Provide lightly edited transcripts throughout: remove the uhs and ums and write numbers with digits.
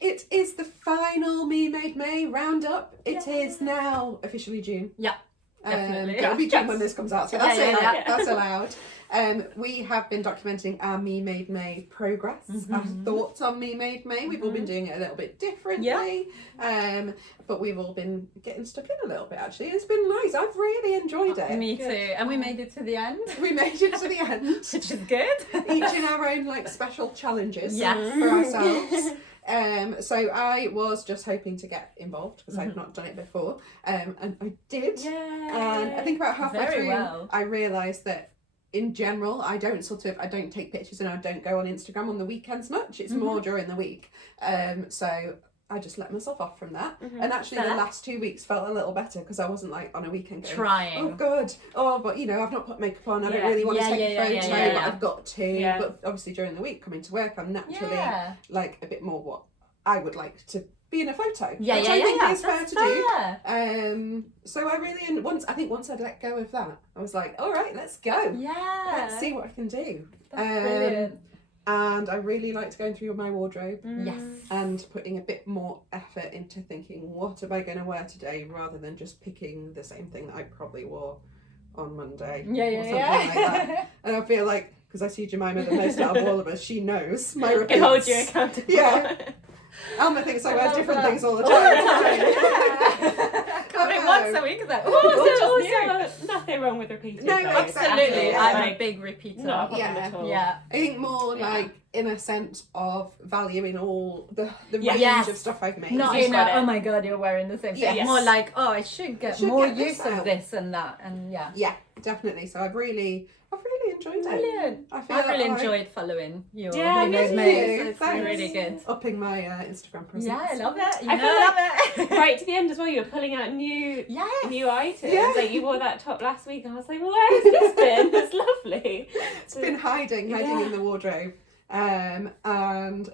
It is the final Me Made May roundup. It is now officially June. Yeah, definitely. It'll be June when this comes out, so that's Yeah. that's allowed. We have been documenting our Me Made May progress, our thoughts on Me Made May. We've all been doing it a little bit differently, but we've all been getting stuck in a little bit actually. It's been nice. I've really enjoyed it. Me too. And we made it to the end. We made it to the end, Which is good. each in our own like special challenges Yes. for ourselves. So I was just hoping to get involved because I've not done it before, and I did. And I think about halfway Very through, well. I realised that in general, I don't take pictures and I don't go on Instagram on the weekends much. It's more during the week. So I just let myself off from that. And actually the last 2 weeks felt a little better because I wasn't like on a weekend going, Trying. oh God, but you know, I've not put makeup on, I don't really want to take a photo, but I've got to. But obviously during the week coming to work, I'm naturally like a bit more what I would like to be in a photo, which I think is fair to do. So I really, once I'd let go of that, I was like, all right, let's go. Let's see what I can do. That's brilliant. And I really liked going through my wardrobe. Yes. And putting a bit more effort into thinking, what am I going to wear today, rather than just picking the same thing that I probably wore on Monday or something like that. And I feel like, because I see Jemima the most out of all of us, she knows my repeats. It holds you accountable. Yeah. Alma thinks I wear different things all the time. Once a week is like, Also, nothing wrong with repeating. No, though. absolutely. Yeah. I'm a big repeater. Not a problem at all. Yeah. I think more like in a sense of valuing all the range Yes. of stuff I've made. Not You've in got a, it. oh my god, you're wearing the same thing. Yes. More like, oh, I should get Should more get this use of out. this and that. And Yeah, definitely. So I've really enjoyed it. Brilliant. I feel I've really like enjoyed following your Yeah, Me me Made too. May. It's Thanks. really good. upping my Instagram presence. Yeah, I love it. You I know, feel I love it. Right to the end as well, you were pulling out new items. Yeah. Like you wore that top last week, and I was like, well, where has this been? It's lovely. It's been hiding in the wardrobe. And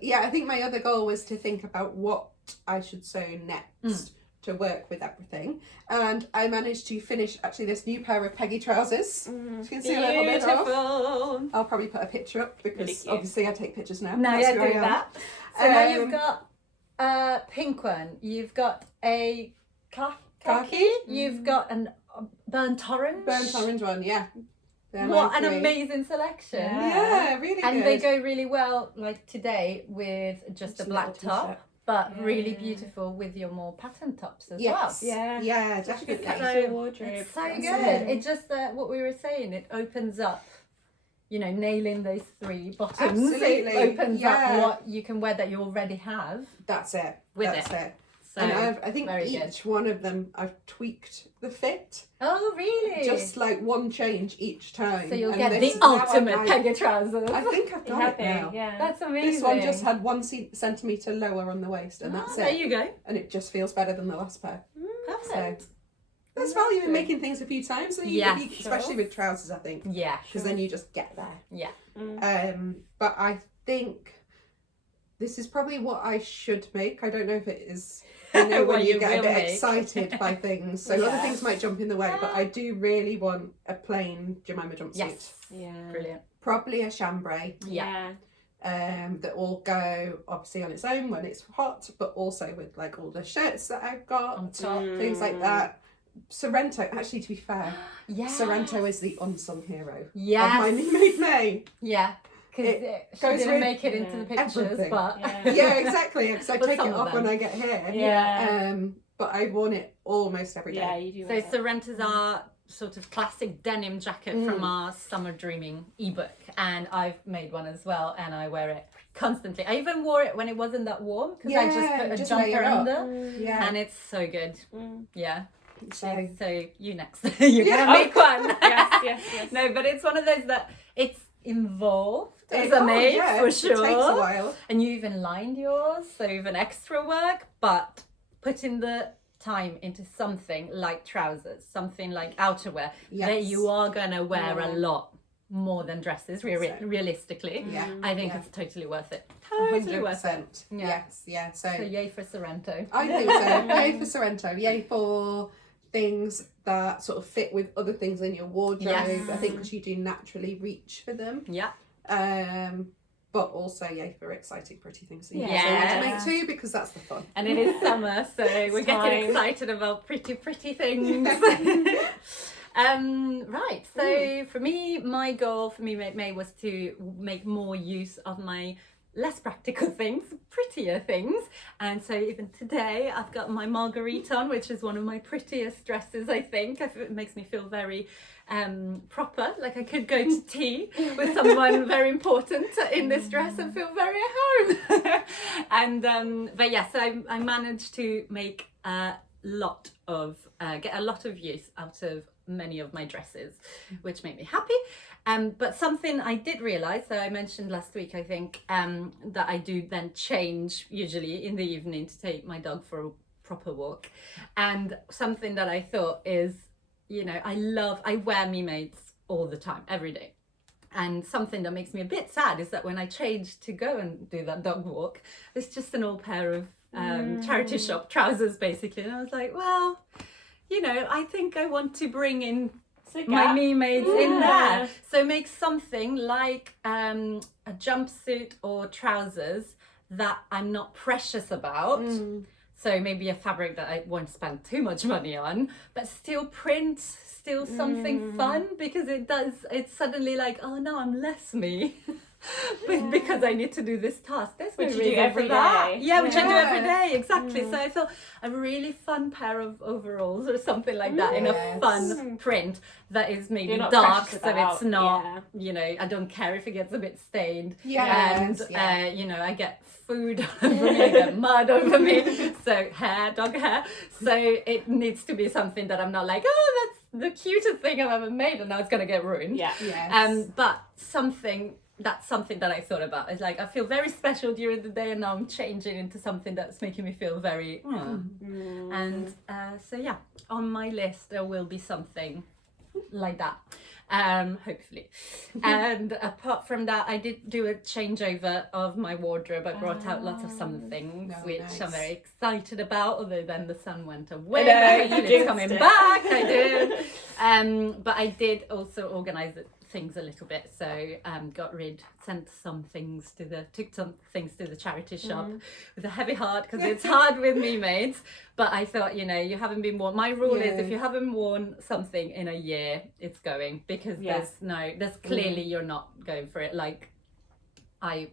yeah, I think my other goal was to think about what I should sew next to work with everything. And I managed to finish actually this new pair of Peggy trousers. You can see a little bit of. Beautiful. I'll probably put a picture up because Really cute. obviously I take pictures now. Now That's you who I do am. that. So now you've Um, got a pink one. You've got a Khaki. You've got an burnt orange. Burnt orange one, yeah. They're What my an three. amazing selection. Yeah, really And good. they go really well, like today, with just a black little top, t-shirt. but really beautiful with your more pattern tops as Yes. well. Yeah, Such a good definitely. casual wardrobe. It's so That's good. it. It just, what we were saying, it opens up, you know, nailing those three buttons. Absolutely, It opens yeah. up what you can wear that you already have. That's it. With That's it. So, And I think very each good. one of them, I've tweaked the fit. Oh, really? Just like one change each time. So you'll And get this the is now ultimate I'm Peggy trousers. I think I've got Happy, it now. yeah. That's amazing. This one just had 1 centimetre lower on the waist, and that's There it. you go. And it just feels better than the last pair. Perfect. There's value in making things a few times, so Yeah, especially with trousers, I think, Yeah. because then you just get there. Yeah. But I think this is probably what I should make. I don't know if it is. I know What when you you get a will bit make. excited by things, so other things might jump in the way. But I do really want a plain Jemima jumpsuit. Yes. Yeah. Brilliant. Probably a chambray. Yeah. That will go obviously on its own when it's hot, but also with like all the shirts that I've got On top. things like that. Sorrento, actually, to be fair, Yeah. Sorrento is the unsung hero Yes. of my Me Made May. Yeah. Because It she goes didn't with make it into the pictures, everything. but Yeah, exactly. Because I But take it some of off when them. I get here. Yeah. But I've worn it almost every day. Yeah, you do. So wear that. Sorrento's our sort of classic denim jacket from our Summer Dreaming ebook, and I've made one as well, and I wear it constantly. I even wore it when it wasn't that warm because I just put a just jumper layer up. under, Yeah. and it's so good. Yeah. So So you next. You're Yeah. gonna make one. yes. No, but it's one of those that it's involved as Oh, a maid yeah, for it takes a sure. while. And you even lined yours, so even extra work, but putting the time into something like trousers, something like outerwear that Yes. you are gonna wear a lot more than dresses, So- realistically. Yeah. I think Yeah. it's totally worth it. Totally worth it. 100%. Yeah. Yes, yeah. So yay for Sorrento. I think so. Yay for Sorrento. Yay for things that sort of fit with other things in your wardrobe. Yes. I think because you do naturally reach for them. Yeah. but also yay for exciting pretty things. So you Yes. also want to make two because that's the fun. And it is summer, so we're getting excited about pretty things. Right, so for me, my goal for me May was to make more use of my less practical things, prettier things. And so even today I've got my margarita on, which is one of my prettiest dresses, I think. It makes me feel very proper, like I could go to tea with someone very important in this dress and feel very at home. And but yes, I managed to make a lot of get a lot of use out of many of my dresses, which made me happy. But something I did realise, that I mentioned last week, I think, that I do then change usually in the evening to take my dog for a proper walk. And something that I thought is, you know, I wear me mates all the time, every day. And something that makes me a bit sad is that when I change to go and do that dog walk, it's just an old pair of charity shop trousers, basically. And I was like, well, you know, I think I want to bring in my me mates in there. So make something like a jumpsuit or trousers that I'm not precious about. So maybe a fabric that I won't spend too much money on, but still print, still something fun, because it's suddenly like, oh no, I'm less me. Because I need to do this task. There's no reason for that. Yeah, which I do every day, exactly. So I thought a really fun pair of overalls or something like that in a fun print that is maybe dark, so it's not, you know, I don't care if it gets a bit stained. And you know, I get food over me, I get mud over me, so dog hair. So it needs to be something that I'm not like, oh, that's the cutest thing I've ever made and now it's gonna get ruined. But that's something that I thought about. It's like I feel very special during the day and now I'm changing into something that's making me feel very and so yeah, on my list there will be something like that, hopefully. And apart from that, I did do a changeover of my wardrobe. I brought out lots of some things which I'm very excited about, although then the sun went away. It's coming back. I did. But I did also organise things a little bit, so took some things to the charity shop with a heavy heart, because it's hard with me mates. But I thought, you know, you haven't been worn, my rule is if you haven't worn something in a year, it's going, because there's clearly you're not going for it. Like I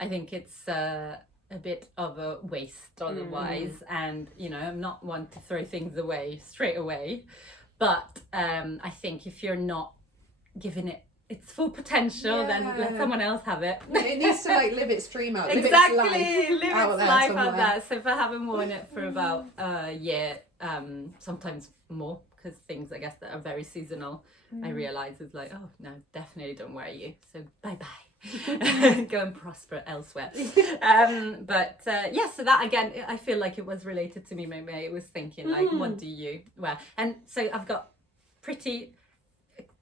think it's a bit of a waste otherwise, and you know, I'm not one to throw things away straight away, but I think if you're not giving it its full potential, then let someone else have it. It needs to like live its dream out. Live its life out there. So if I haven't worn it for about a year, sometimes more, because things I guess that are very seasonal, I realise is like, oh no, definitely don't wear you. So bye bye. Go and prosper elsewhere. But so that again, I feel like it was related to me. Maybe I was thinking like, what do you wear? And so I've got pretty,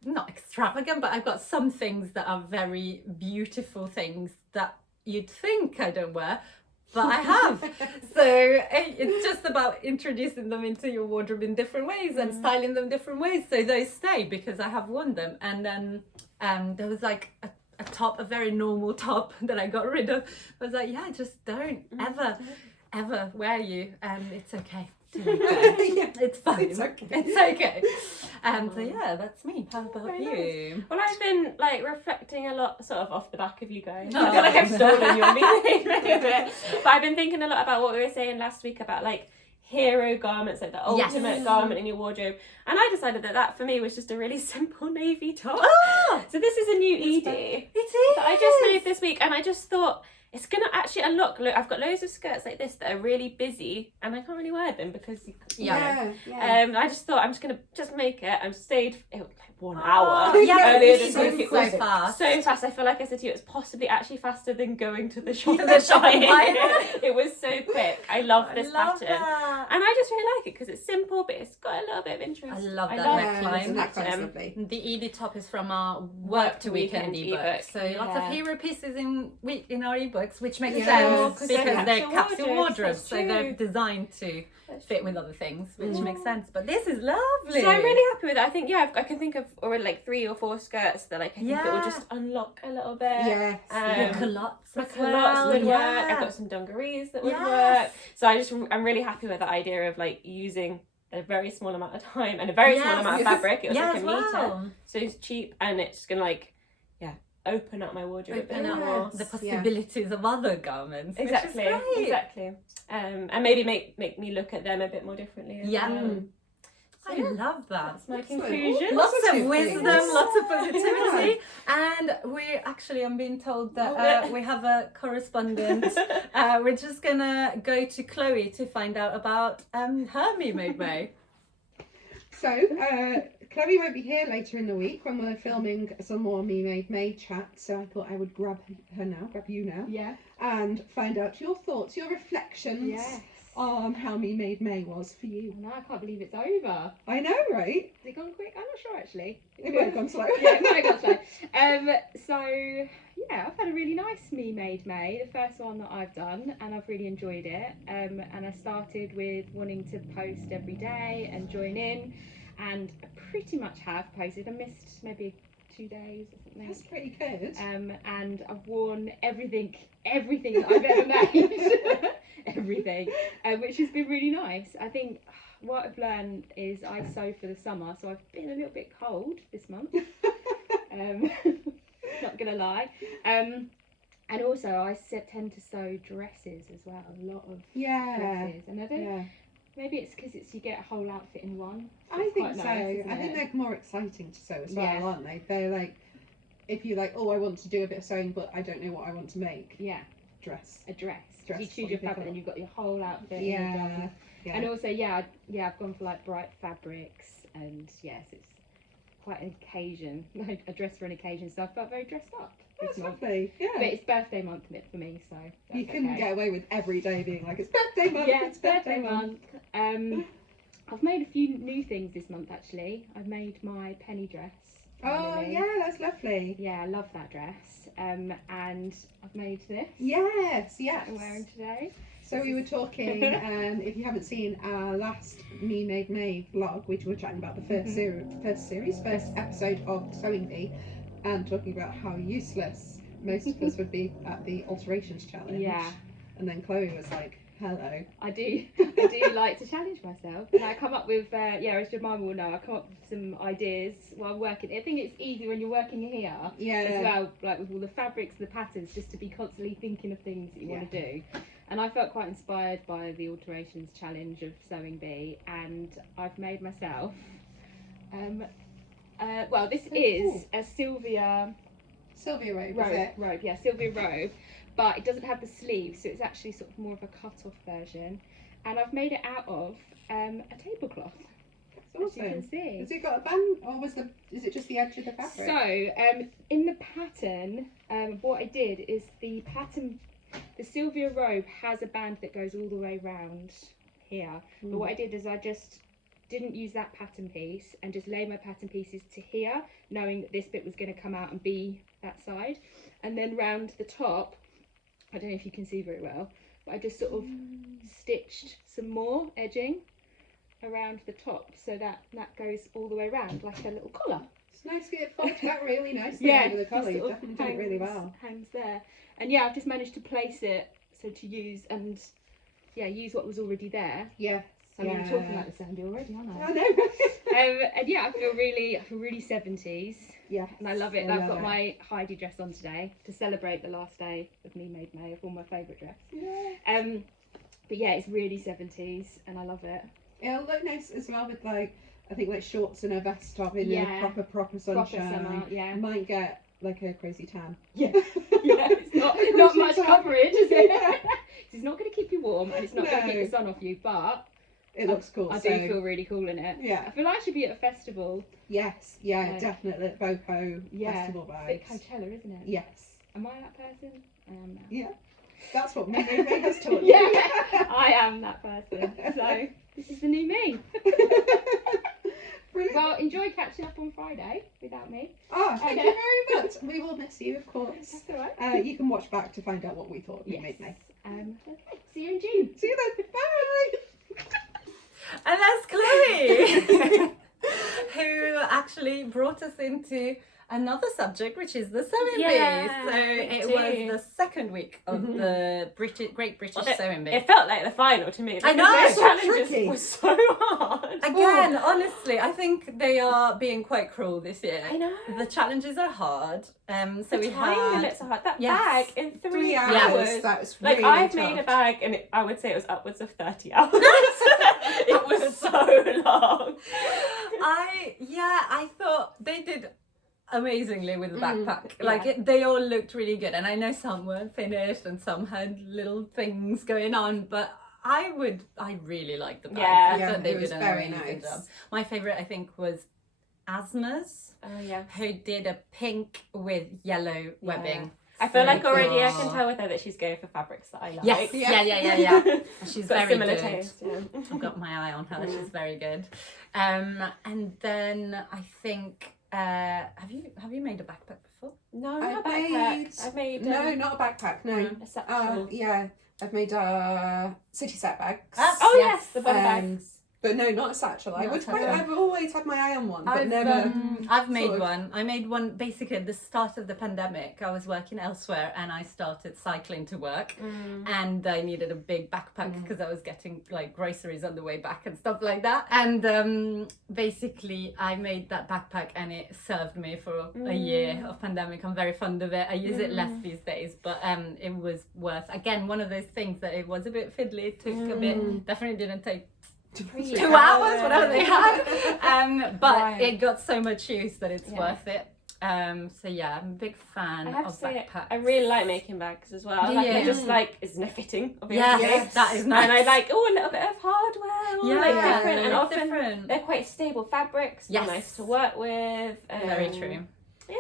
not extravagant, but I've got some things that are very beautiful things that you'd think I don't wear, but I have. So it's just about introducing them into your wardrobe in different ways and styling them different ways so they stay, because I have worn them. And then there was like a top, a very normal top that I got rid of. I was like, I just don't ever wear you, and it's okay. It's fine. It's okay. So yeah, that's me. How about you? Nice. Well, I've been like reflecting a lot, sort of off the back of you guys. I feel like I've stolen your meaning a bit. But I've been thinking a lot about what we were saying last week about like hero garments, like the ultimate garment in your wardrobe. And I decided that for me was just a really simple navy top. So this is a new Edie. It is. That I just made this week, and I just thought, it's gonna actually unlock. Look, I've got loads of skirts like this that are really busy, and I can't really wear them because I just thought I'm just gonna make it. I've stayed like 1 hour earlier this week. It was so fast. I feel like I said to you, it was possibly actually faster than going to the shop. It was so quick. I love this pattern, and I just really like it because it's simple, but it's got a little bit of interest. I love that neckline. The Edie top is from our Work to Weekend ebook. So lots of hero pieces in our ebooks, which makes sense because they're capsule wardrobes, so they're designed to fit with other things, which makes sense. But this is lovely. So I'm really happy with it. I think I can think of or like 3 or 4 skirts that like I think it will just unlock a little bit. Yes. Culottes would work. I've got some dungarees that would work. So I'm really happy with the idea of like using a very small amount of time and a very small amount of fabric. It was like a meter, so it's cheap, and it's just gonna like open up my wardrobe a bit more. The possibilities of other garments. Exactly. And maybe make me look at them a bit more differently as well. I love that. That's my conclusion. Lots of wisdom, lots of positivity. And I'm being told that we have a correspondent. We're just going to go to Chloe to find out about her Me Made May. So, Chloe won't be here later in the week when we're filming some more Me Made May chat. So I thought I would grab you now. Yeah. And find out your thoughts, your reflections. On how Me Made May was for you. No, I can't believe it's over. I know, right? Has it gone quick? I'm not sure actually. It might have gone slow. Yeah, it might have gone slow. So yeah, I've had a really nice Me Made May, the first one that I've done, and I've really enjoyed it. And I started with wanting to post every day and join in, and I pretty much have posted. I missed maybe 2 days or something. That's pretty good. And I've worn everything that I've ever made. Everything, which has been really nice. I think what I've learned is I sew for the summer, so I've been a little bit cold this month. Not gonna lie. And also I tend to sew dresses as well, a lot of dresses, and I don't. Maybe it's because you get a whole outfit in one. So I think so. Nice, I think they're more exciting to sew as well, aren't they? They're like, if you're like, oh, I want to do a bit of sewing, but I don't know what I want to make. Yeah. A dress. You choose your fabric and you've got your whole outfit. Yeah. And also, I've gone for like bright fabrics, and yes, it's quite an occasion, like a dress for an occasion. So I felt very dressed up. That's lovely. Yeah. But it's birthday month for me, so you couldn't get away with every day being like it's birthday month. Yeah, it's birthday month. I've made a few new things this month actually. I've made my penny dress. Oh yeah, that's lovely. Yeah, I love that dress. And I've made this. Yes. I'm wearing today. So we were talking, if you haven't seen our last Me Made May vlog, which we were chatting about the first episode of Sewing Bee, and talking about how useless most of us would be at the alterations challenge. Yeah. And then Chloe was like, hello. I do like to challenge myself, and I come up with as Jemima will know, I come up with some ideas while I'm working. I think it's easy when you're working here as well, like with all the fabrics and the patterns, just to be constantly thinking of things that you want to do. And I felt quite inspired by the alterations challenge of Sewing Bee, and I've made myself this is a Sylvia robe, Sylvia robe, but it doesn't have the sleeves, so it's actually sort of more of a cut-off version, and I've made it out of a tablecloth. That's awesome. As you can see. Has it got a band, or is it just the edge of the fabric? So in the pattern, what I did is the Sylvia robe has a band that goes all the way round here. But what I did is I just didn't use that pattern piece and just laid my pattern pieces to here, knowing that this bit was going to come out and be that side. And then round the top, I don't know if you can see very well, but I just sort of stitched some more edging around the top, so that goes all the way around like a little collar. It's nice to get it folded out really nicely over the collar. You definitely did it really well. Hangs there. And I've just managed to place it so to use what was already there. Yeah. I'm talking like the Sandy already, aren't I? I know. And I feel really 70s. Yeah. And I love it. I've got my Heidi dress on today to celebrate the last day of Me Made May, of all my favourite dress. Yeah. But it's really 70s, and I love it. It'll look nice as well with I think shorts and a vest top in the proper sunshine. Summer, Might get like a crazy tan. Yeah. It's not much coverage, is it? It's not going to keep you warm, and it's not going to keep the sun off you, but it looks cool. I do feel really cool in it. Yeah. I feel like I should be at a festival. Yes. Yeah. Definitely. Boko festival vibes. Bit Coachella, isn't it? Yes. Am I that person? I am now. Yeah. That's what Me Made May has taught you. Yeah. I am that person. So this is the new me. Brilliant. Well, enjoy catching up on Friday without me. Oh, thank you very much. We will miss you, of course. That's all right. You can watch back to find out what we thought Me Made May. Okay. See you in June. See you then. Bye. And that's Chloe, who actually brought us into another subject, which is the sewing bee. So it was the second week of the Great British Sewing Bee. It felt like the final to me. I know. Those so challenges tricky. were so hard. Again, honestly, I think they are being quite cruel this year. I know. The challenges are hard. So The we time had limits are hard. That Yes. bag in 3 hours. hours. That's Like really I've tough. made a bag and I would say it was upwards of 30 hours. It was so long. I thought they did amazingly with the backpack. Like yeah. they all looked really good, and I know some weren't finished and some had little things going on, but I really liked the bag. Yeah. I thought they it was did an very amazing nice. job. My favourite, I think, was Asma's, Oh yeah. who did a pink with yellow webbing. I feel like So already I cool. can tell with her that she's going for fabrics that I like. Yes, yeah. She's Got very similar good. taste, yeah. I've got my eye on her. She's very good. And then I think, have you made a backpack before? No, I've not a backpack. I've made no, not a backpack. No. a satchel. Yeah, I've made city set bags. Oh yes, the bum bags. But no, not a satchel. Not a I've always had my eye on one, but I've made sort of- one. I made one basically at the start of the pandemic. I was working elsewhere and I started cycling to work, and I needed a big backpack because I was getting like groceries on the way back and stuff like that. And basically, I made that backpack and it served me for a year of pandemic. I'm very fond of it. I use it less these days, but it was worth. Again, one of those things that it was a bit fiddly. It took a bit. Definitely didn't take 2 hours, whatever they had, but Right. it got so much use that it's Yeah. worth it. So yeah, I'm a big fan I have to of say, backpacks. I really like making bags as well. Like, I just like, isn't it fitting? Obviously. Yes, that is nice. And I like, a little bit of hardware, all like different, and it's often different. they're quite stable fabrics. Yes. They're nice to work with. Very true. Yeah,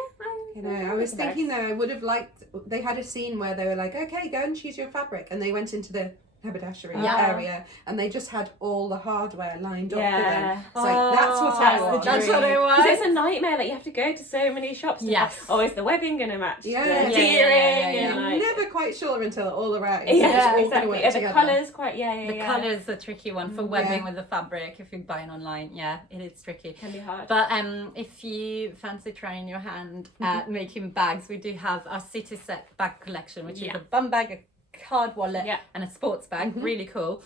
You know, I was thinking though, I would have liked. They had a scene where they were like, "Okay, go and choose your fabric," and they went into the haberdashery area, and they just had all the hardware lined up for them. It's like that's what I want. That's what I want. Because it's a nightmare. Like you have to go to so many shops. And Yes. Oh, is the webbing gonna match? Yeah. The Yeah, tiering yeah. and like. You're never quite sure until it all arrives. Yeah, It's all gonna exactly. work Are the together. colours quite? The colour's a tricky one for webbing Yeah. with the fabric. If you're buying online, it is tricky. Can be hard. But if you fancy trying your hand at making bags, we do have our city set bag collection, which is a bum bag, a card wallet, and a sports bag. Really cool.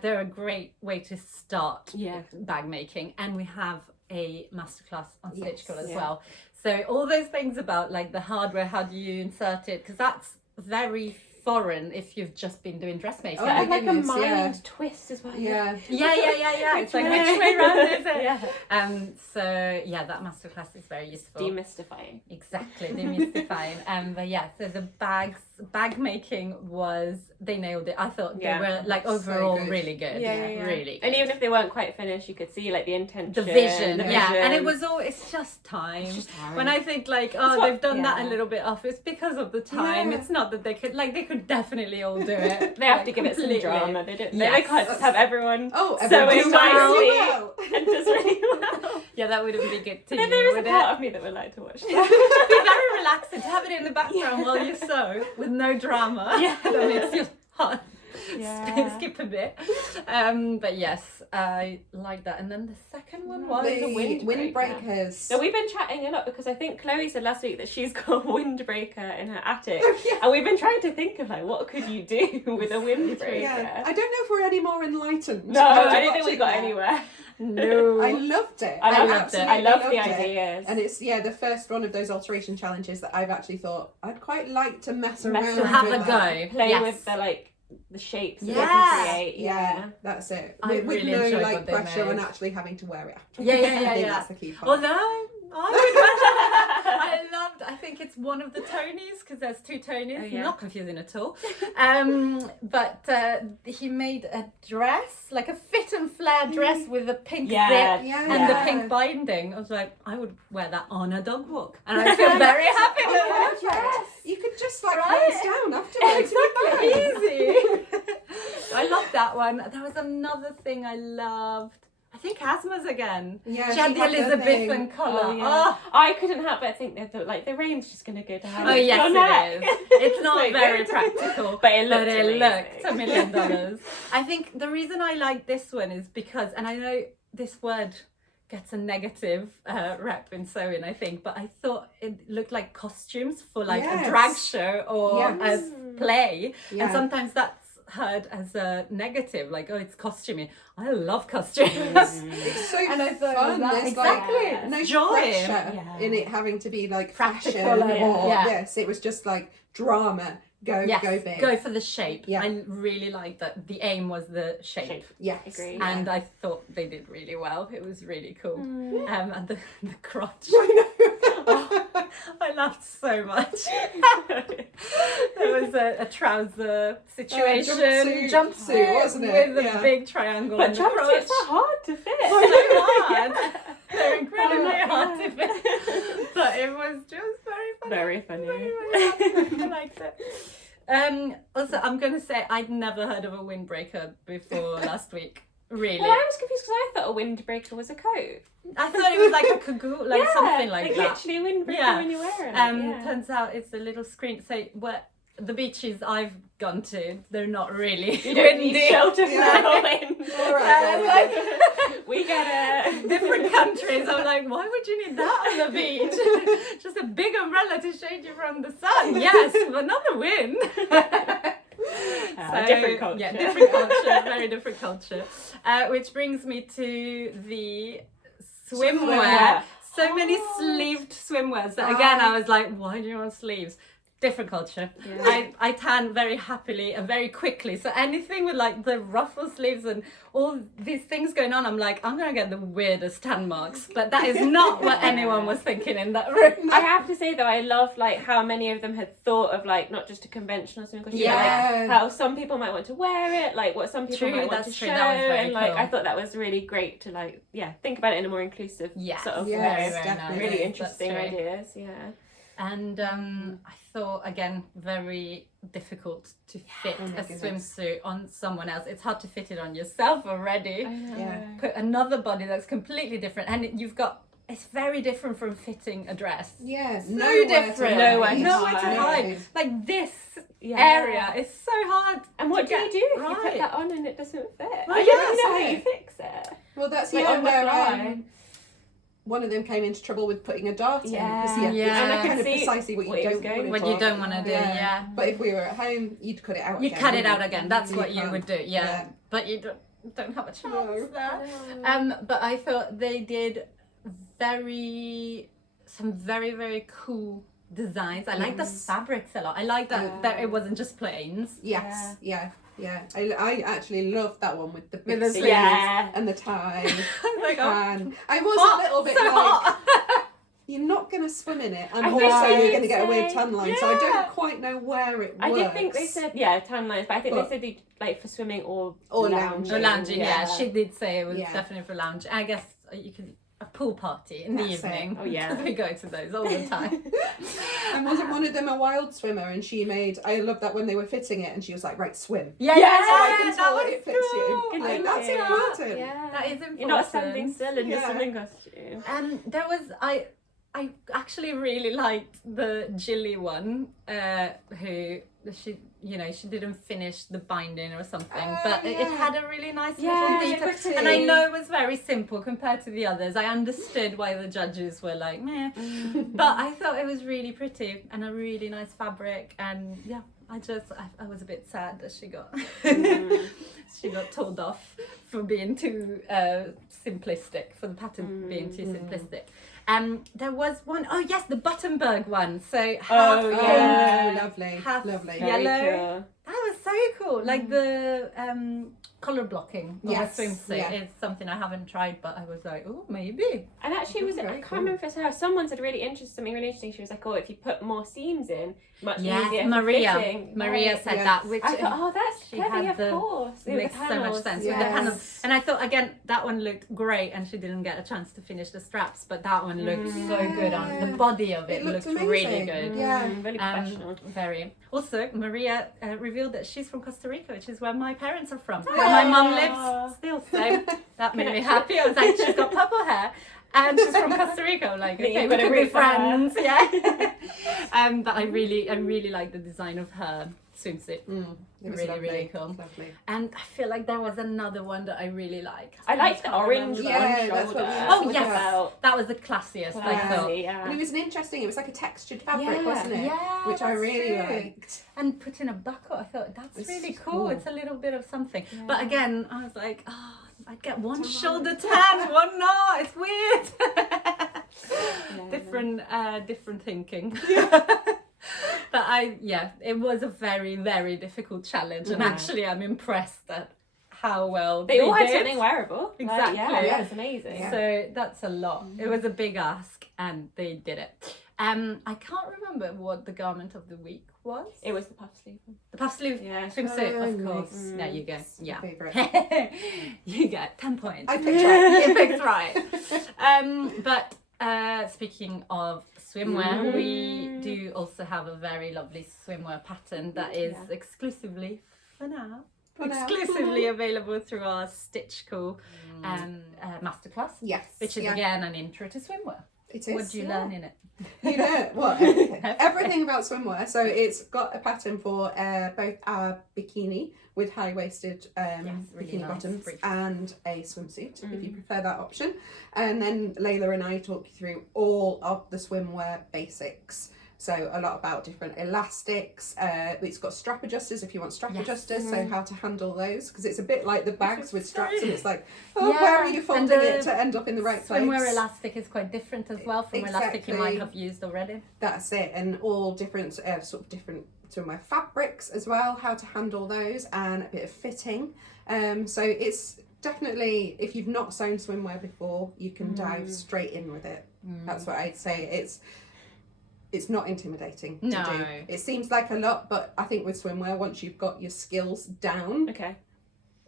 They're a great way to start bag making, and we have a masterclass on Stitch Cut as well. So all those things about like the hardware, how do you insert it? Because that's very foreign if you've just been doing dressmaking. Oh my and like a goodness, mind twist as well. Yeah. It's like which way round is it? So that masterclass is very useful. Demystifying. Exactly, demystifying. But so the bag making they nailed it. I thought they were like overall good. really good. Really good. And even if they weren't quite finished, you could see like the intention, the vision, and it was all. It's just time. When I think like, they've done that a little bit off, it's because of the time. It's not that they could definitely all do it. They have to give it some drama. They don't. They can't just have everyone. everyone so does nicely really well. and does really well. Yeah, that wouldn't be good to And you, there is a would part it? of me that would like to watch that. It'd be very relaxing to have it in the background while you sew with no drama. That makes your heart skip a bit. But yes, I like that. And then the second one was The windbreaker. windbreakers. So we've been chatting a lot because I think Chloe said last week that she's got a windbreaker in her attic, Oh, and we've been trying to think of like what could you do with a windbreaker. Yeah, I don't know if we're any more enlightened. No, after I don't think we watching got that. anywhere. no. I loved it. I loved it. absolutely I love the loved it. ideas. And it's the first one of those alteration challenges that I've actually thought I'd quite like to mess around to have with a that. go. Play with the shapes that they can create. Yeah, that's it. I With really no enjoyed like what they pressure made. and actually having to wear it after. Yeah. I think that's the key part. Although I think it's one of the Tonys because there's two Tonys. Not confusing at all. But he made a dress, like a fit and flare dress with a pink zip and the pink binding. I was like, I would wear that on a dog walk, and I feel very happy with that dress. You could just like hands down afterwards. Exactly, easy. I loved that one. There was another thing I loved. I think Asma's again. Yeah, she had the Elizabethan collar. Oh, yeah. I couldn't help but think that the rain's just going to go down. Oh yes, your neck. it is. It's not like very good. practical, But it looked $1 million. I think the reason I like this one is because, and I know this word gets a negative rep in sewing, I think, but I thought it looked like costumes for like a drag show or as play, and sometimes that's heard as a negative, like, oh, it's costuming. I love costumes. It's so and I thought fun. There's like no joy pressure in it having to be like practical fashion or yes, it was just like drama. Go big. Go for the shape. Yeah. I really liked that the aim was the shape. Yes. Agreed. And I thought they did really well. It was really cool. And the crotch. I laughed so much. There was a trouser situation, jumpsuit, wasn't it? With a big triangle. But on the jumpsuits are hard to fit. So hard. They're incredibly hard to fit. But it was just very funny. I liked it. Also, I'm going to say I'd never heard of a windbreaker before last week. Really? Well, I was confused because I thought a windbreaker was a coat. I thought it was like a cagoule, like something like that. Literally a windbreaker when you're wearing it. Turns out it's a little screen. So the beaches I've gone to, they're not really windy. Shelter from the wind. We get it. Different countries. I'm like, why would you need that on the beach? Just a big umbrella to shade you from the sun. Yes, but not the wind. Different culture. Yeah, different culture. Very different culture. Which brings me to the swimwear. So many sleeved swimwears that again I was like, why do you want sleeves? Different culture. Yeah. I tan very happily and very quickly. So anything with like the ruffle sleeves and all these things going on, I'm like, I'm gonna get the weirdest tan marks. But that is not what anyone was thinking in that room. I have to say though, I love like how many of them had thought of like not just a conventional swimming costume, but like how some people might want to wear it, like what some people might want to show, and like cool. I thought that was really great to like think about it in a more inclusive sort of way. Definitely. Really interesting ideas. Yeah. And I thought, again, very difficult to fit a swimsuit on someone else. It's hard to fit it on yourself already. I know. Put another body that's completely different. And it's very different from fitting a dress. Yes. So different. Nowhere to hide. Like this area is so hard. And what do you do if you put that on and it doesn't fit? I don't really know how you fix it. Well, that's like where one of them came into trouble with putting a dart in because and I could see precisely what you don't want to do. But if we were at home, you'd cut it out. You'd cut it out again. That's what you would do. Yeah. But you don't have a chance there. But I thought they did some very very cool designs. I like the fabrics a lot. I like that it wasn't just plains. Yes. Yeah, I actually loved that one with the big sleeves and the tie. And I was a little bit you're not going to swim in it, and also you're going to get a weird tan line. So I don't quite know where it works. I did think they said tan lines, but I think they said like for swimming or lounging. Or lounging, she did say it was definitely for lounging. I guess you can. A pool party in the evening. Oh yeah, we go to those all the time. And wasn't one of them a wild swimmer? And I love that when they were fitting it, and she was like, "Right, swim." Yeah, so I can tell that it fits you. Like, that's important. Yeah, that is important. You're not standing still in your swimming costume. And there was I actually really liked the Jilly one, who she didn't finish the binding or something, but it had a really nice little detail. And I know it was very simple compared to the others. I understood why the judges were like, meh. But I thought it was really pretty and a really nice fabric. And I was a bit sad that she got she got told off for being too simplistic, for the pattern being too simplistic. There was one, the Buttenberg one. So lovely. Lovely. Yellow. Cool. That was so cool. Like the colour blocking of a swimsuit is something I haven't tried, but I was like, oh, maybe. And actually, I can't remember if it's her. Someone said something really interesting. She was like, if you put more seams in, much easier Maria. for fitting. Maria said that, which I thought, that's clever, of course. Makes so much sense with the panels. And I thought, again, that one looked great, and she didn't get a chance to finish the straps, but that one looked so good on the body of it. Looked really good. Really professional. Very. Also, Maria revealed that she's from Costa Rica, which is where my parents are from. Where my mum lives still, so that made me happy. I was like, she's got purple hair. and she's from Costa Rica. I'm like, okay, we could be friends. Yeah. But I really like the design of her swimsuit. It was really, lovely. really cool. Lovely. And I feel like there was another one that I really liked. I liked the orange one. Yeah, that's what we shoulder. Oh with yes, the belt. that was the classiest. I thought. Yeah. And it was it was like a textured fabric, wasn't it? Yeah, which I that's really true. liked. And put in a buckle, I thought that's It's really cool. cool. It's a little bit of something. Yeah. But again, I was like, oh, I'd get one shoulder tan, one not. It's weird. Different thinking. But it was a very, very difficult challenge, and actually, I'm impressed at how well They all had did. something wearable. Exactly. Yeah, it's amazing. Yeah. So that's a lot. It was a big ask, and they did it. I can't remember what the garment of the week was. It was the puff sleeve. The puff sleeve swimsuit, of course. There you go. Yeah. Favourite. You get 10 points. I picked right. You picked right. But speaking of swimwear, we do also have a very lovely swimwear pattern that is exclusively, for now, available through our Stitch Cool masterclass. Yes. Which is again an intro to swimwear. It is. What do you learn in it? You know what? Everything about swimwear. So it's got a pattern for both our bikini with high-waisted really bikini nice bottoms brief. and a swimsuit, if you prefer that option. And then Layla and I talk you through all of the swimwear basics. So a lot about different elastics. It's got strap adjusters if you want strap adjusters. So how to handle those, because it's a bit like the bags with straps, and it's like, where are you folding it to end up in the right place? Swimwear elastic is quite different as well from elastic you might have used already. That's it, and all different different swimwear fabrics as well. How to handle those and a bit of fitting. So it's definitely, if you've not sewn swimwear before, you can dive straight in with it. That's what I'd say. It's not intimidating to do. It seems like a lot, but I think with swimwear, once you've got your skills down,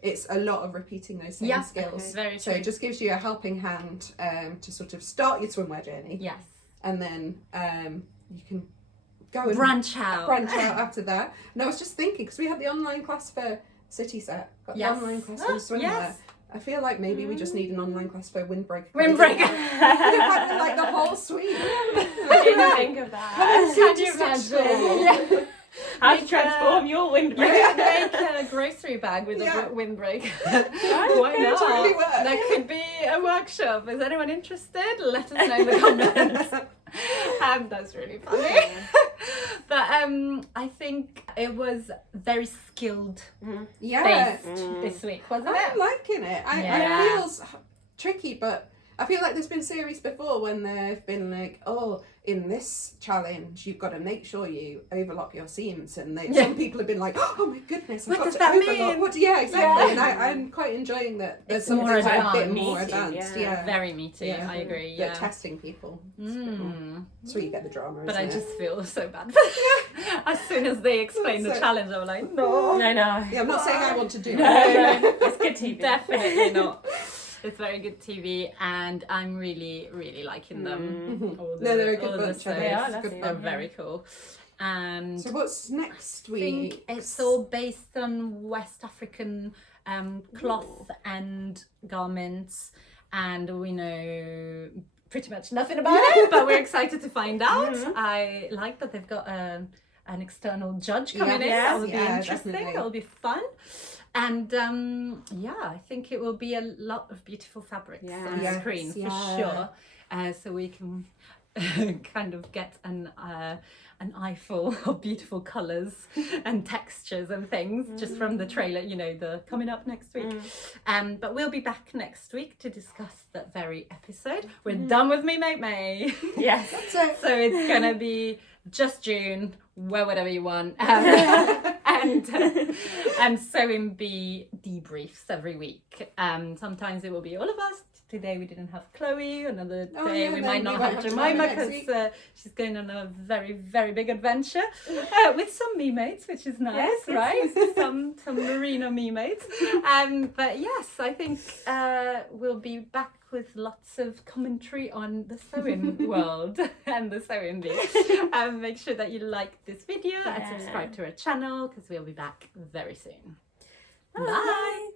it's a lot of repeating those same skills. Very so true. it just gives you a helping hand to sort of start your swimwear journey. Yes. And then you can go and branch out after that. And I was just thinking, because we had the online class for City Set, got the online class for swimwear. Yes. I feel like maybe we just need an online class for windbreaker. Windbreaker. Like the whole suite. I didn't think of that. Can you imagine? How to transform your windbreaker. Make a grocery bag with a windbreaker. Why not? Really work. That could be a workshop. Is anyone interested? Let us know in the comments. That's really funny. But I think it was very skilled based this week, wasn't it? I'm liking it. It feels tricky, but I feel like there's been series before when they've been like, in this challenge you've got to make sure you overlock your seams, and some people have been like, oh my goodness, I've got to overlock. Exactly. And I'm quite enjoying that there's something more a bit meaty, more advanced. Very meaty. I agree. They're testing people. So you get the drama. But I isn't it? just feel so bad. As soon as they explained the challenge, I was like, no. No. Yeah, I'm not saying I want to do it. No. It's good TV. Definitely not. It's very good TV, and I'm really, really liking them. They're a good bunch. They're very cool. And so what's next I week? think it's all based on West African cloth and garments, and we know pretty much nothing about it, but we're excited to find out. I like that they've got an external judge coming in. That will be interesting. Definitely. It'll be fun. And I think it will be a lot of beautiful fabrics on the screen for sure. So we can kind of get an eyeful of beautiful colours and textures and things just from the trailer, the coming up next week. But we'll be back next week to discuss that very episode. We're done with Me Mate May. Yes. So it's gonna be just June, wear whatever you want, and Sewing Bee debriefs every week. Sometimes it will be all of us. Today we didn't have Chloe. Another day we might not have Jemima because she's going on a very, very big adventure with some me mates, which is nice, right? some merino me mates. But yes, I think we'll be back with lots of commentary on the sewing world and the Sewing Bee. Make sure that you like this video and subscribe to our channel, because we'll be back very soon. Bye.